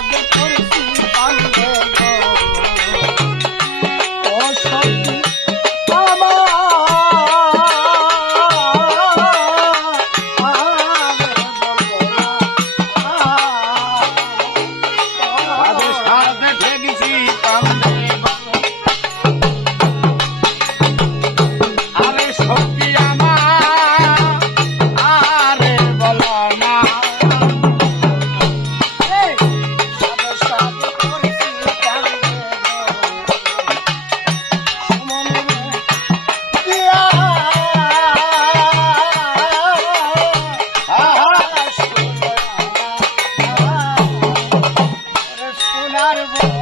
love that on the. পারবো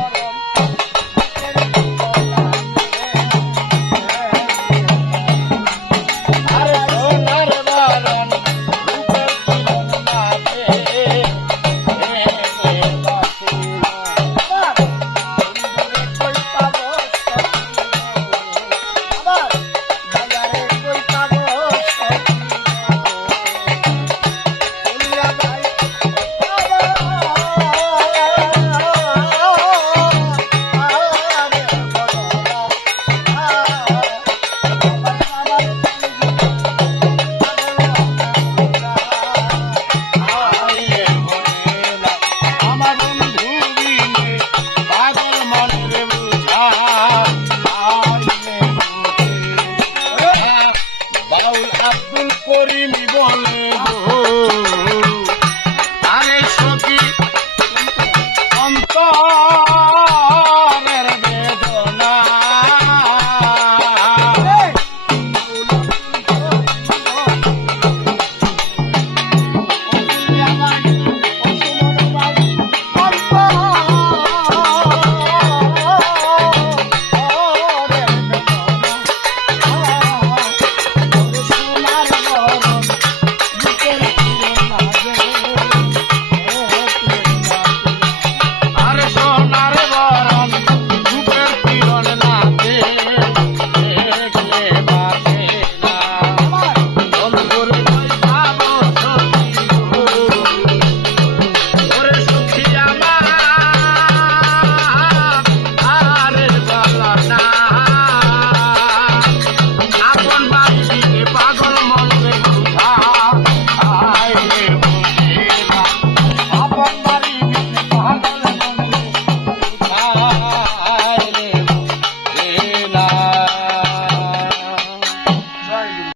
আব্দুল করিম বলে